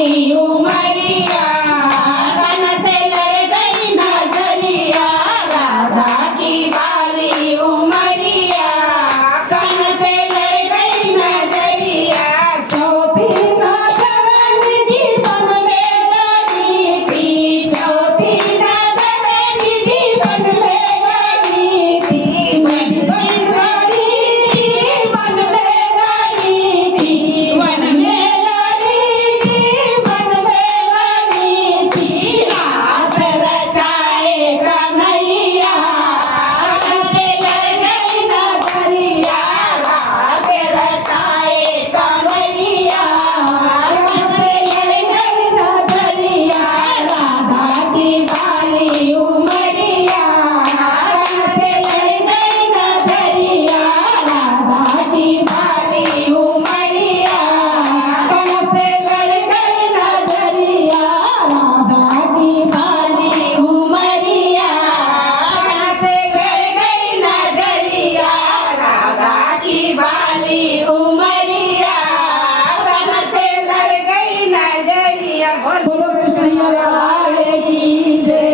बाली उमरिया कन से लड़ गई नजरिया राधा की बाली उमरिया कन से लड़ गई नजरिया चौथी नजर जीवन में लड़ी थी चौथी नजर जीवन में लड़ी थी बड़ी बड़ी वन में लड़ी थी वन में लड़ी थी वन में लड़ी थी रास रचाए कन्हैया कन से लड़ गई नजरिया रास रचाए कन्हैया कन से लड़ गई नजरिया राधा की बाली उमरिया कन से लड़ गई नजरिया राधा की बाली उमरिया कन से लड़ गई नजरिया राधा की बाली उमरिया कन से लड़ गई नजरिया राधा की बाली उमरिया कन से लड़ गई नजरिया। बोलो कृष्ण लाल की जय।